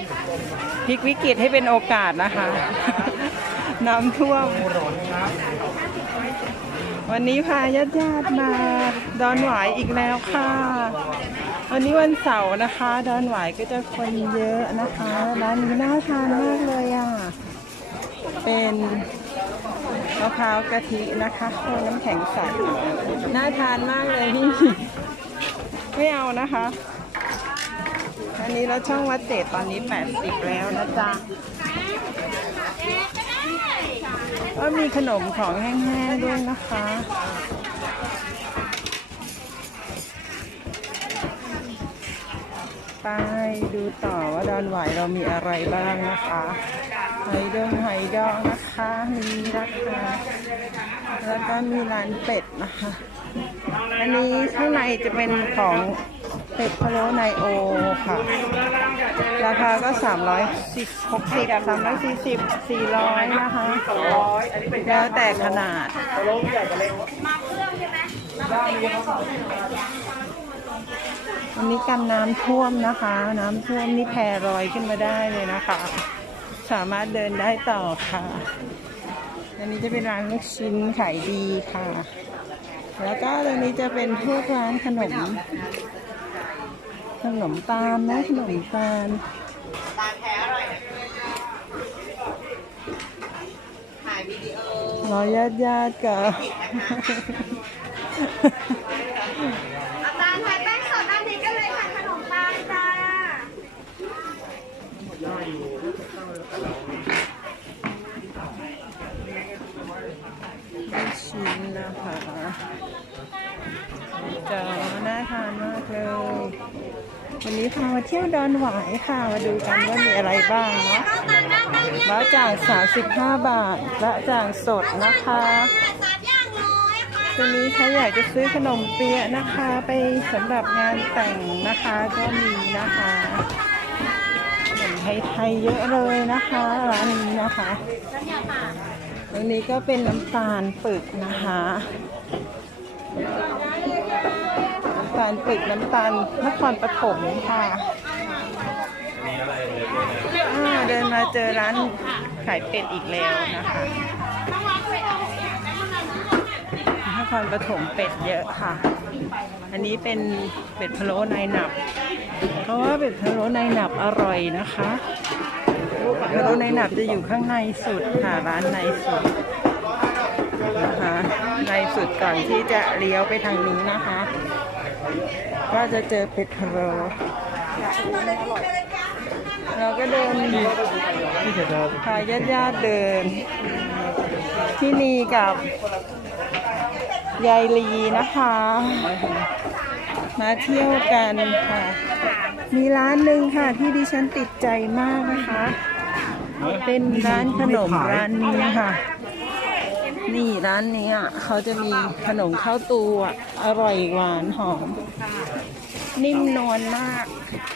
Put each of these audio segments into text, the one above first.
พลิกวิกฤตให้เป็นโอกาสนะคะ น้ำท่วม วันนี้พาญาติๆมาดอนหวายอีกแล้วค่ะ วันนี้วันเสาร์นะคะดอนหวายก็จะคนเยอะนะคะร้านนี้น่าทานมากเลยอ่ะเป็นมะพร้าวกะทินะคะโอ้น้ำแข็งใสน่าทานมากเลยพี่ไม่เอานะคะอันนี้แล้วช่องวัดเจดตอนนี้80แล้วนะจ๊ะก็มีขนมของแห้งๆด้วยนะคะไปดูต่อว่าดอนหวายเรามีอะไรบ้างนะคะไหดองนะคะมีนะคะแล้วก็มีร้านเป็ดนะคะอันนี้ข้างในจะเป็นของเป็ดพะโล้ไนโอค่ะราคาก็360 340 400นะคะแล้วแต่ขนาดอันนี้กันน้ำท่วมนะคะน้ำท่วมนี่แพลอยขึ้นมาได้เลยนะคะสามารถเดินได้ต่อค่ะอันนี้จะเป็นร้านลูกชิ้นขายดีค่ะแล้วก็ตรงนี้จะเป็นพวกร้านขนมตาลนะขนมตาลแท้อร่อยถ่ายวิดีโอรอญาติกับอาจารย์ขายแป้งสดด้านนี้ก็เลยค่ะขนมตาลจ้าชิ้นนะคะจะน่าทานมากเลยวันนี้พามาเที่ยวดอนหวายค่ะมาดูกันว่ามีอะไรบ้างเนาะบะจ่าง35 บาทบะจ่างสดนะคะตัวนี้ถ้าอยากจะซื้อขนมเปี๊ยะนะคะไปสำหรับงานแต่งนะคะก็มีนะคะขนมไทยๆเยอะเลยนะคะร้านนี้นะคะตรงนี้ก็เป็นน้ำตาลปึกนะคะน้ำตาลปึกน้ำตาลนครปฐมค่ะเดินมาเจอร้านขายเป็ดอีกแล้วนะคะนครปฐมเป็ดเยอะค่ะอันนี้เป็นเป็ดพะโล้ในหนับเพราะว่าเป็ดพะโล้ในหนับอร่อยนะคะพะโล้ในหนับจะอยู่ข้างในสุดค่ะร้านในสุดนะคะในสุดก่อนที่จะเลี้ยวไปทางนี้นะคะก็จะเจอเป็ดพะโล้เราก็เดินพาญาติเดินที่นี่กับยายลีนะคะมาเที่ยวกันค่ะมีร้านหนึ่งค่ะที่ดิฉันติดใจมากนะคะเป็นร้านขนมร้านนี้ค่ะนี่ร้านนี้เขาจะมีขนมข้าวตูอร่อยหวานหอมนิ่มนวลมาก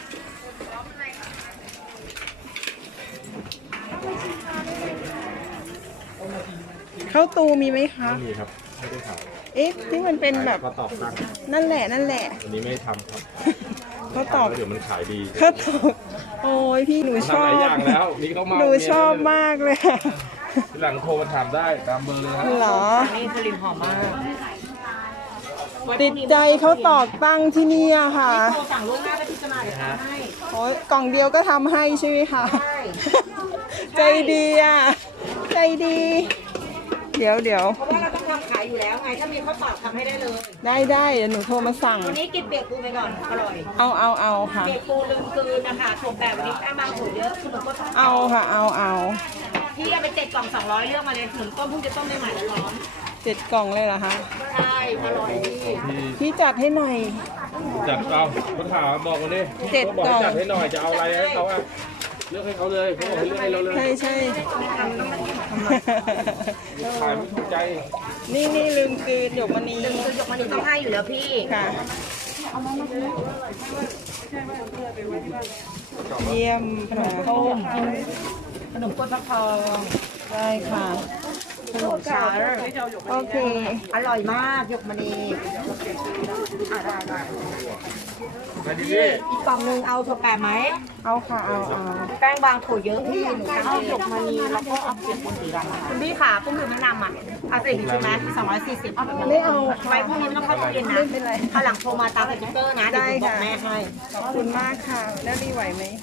ข้าวตูมีไหมคะไม่มีครับไม่ได้ขายเอ๊ะที่มันเป็นแบบเขาตอบตั้งนั่นแหละอันนี้ไม่ทำครับเขาตอบเดี๋ยวมันขายดีเขาตอบโอ้ยพี่หนูชอบหลายอย่างแล้วนี่เขามาหนูชอบมากเลยทีหลังโทรมาถามได้ตามเบอร์เลยครับเหรอนี่สลิมหอมมากติดใจเขาตอกตั้งที่นี่ค่ะโทรสั่งล่วงหน้าไปที่จะมาเดี๋ยวทำให้โอ้ยกล่องเดียวก็ทำให้ใช่ไหมคะใจดีใจดีเดี๋ยวเพราะว่าเราต้องทำขายอยู่แล้วไงถ้ามีข้าวตอกทำให้ได้เลยได้เดี๋ยวหนูโทรมาสั่งวันนี้กินเปียกปูไปก่อนอร่อยเอาค่ะเปียกปูลืมคืนนะคะถั่วแปดวันนี้แป้งบางถั่วเยอะขนมต้มเอาค่ะเอาพี่เอาไป7 กล่อง200เลือกมาเลยขนมต้มเพิ่งจะต้มใหม่ๆร้อน 7 กล่องเลยเหรอคะใช่อร่อยพี่จัดให้หน่อยจัดเอาคนถามบอกมาดิ 7 กล่องจัดให้หน่อยจะเอาอะไรให้เขาเลือกให้เขาเลยเขาบอกให้เลือกให้เราเลยใช่ขายไม่ถูกใจนี่ลืมคืนหยกมณีต้องให้อยู่แล้วพี่ค่ะเยี่ยมขนมต้มขนมกล้วยฟักทองได้ค่ะขนมชั้นโอเคอร่อยมากหยกมณีมาดิพี่อีกกล่องนึงเอาถั่วแปะไหมเอาค่ะ เอาแป้งบางถั่วเยอะพี่หนูเอาหยกมณีแล้วก็เอาเปียกคนสีดำคุณพี่ขากุ้งคือแนะนำอ่ะเอาใส่ถุงใช่ไหม240เอาแบบนี้ไม่เอาไว้พรุ่งนี้ไม่ต้องเข้าตู้เย็นนะไม่เป็นไรข้างหลังโทรมาตามสติ๊กเกอร์นะเดี๋ยวหนูบอกแม่ให้ขอบคุณมากค่ะ แล้วดีไหวไหม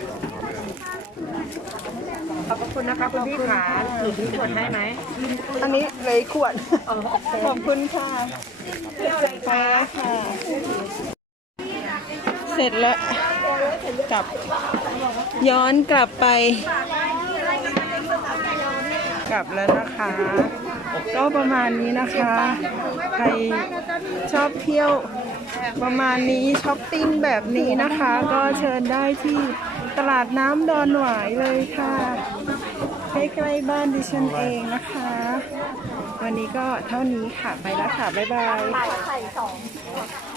ขอบพระคุณนะคะคุณพี่ขาหนูทิ้งขวดให้ไหมอันนี้เลยขวด ขอบคุณค่ะไปแล้วค่ะ เสร็จแล้ว กลับ ย้อนกลับไป กลับแล้วนะคะ ก็ประมาณนี้นะคะ ใครชอบเที่ยวประมาณนี้ช้อปปิ้งแบบนี้นะคะ ก็เชิญได้ที่ตลาดน้ำดอนหวายเลยค่ะใกล้ๆบ้านดิฉันเองนะคะ วันนี้ก็เท่านี้ค่ะ ไปแล้วค่ะ บ๊ายบาย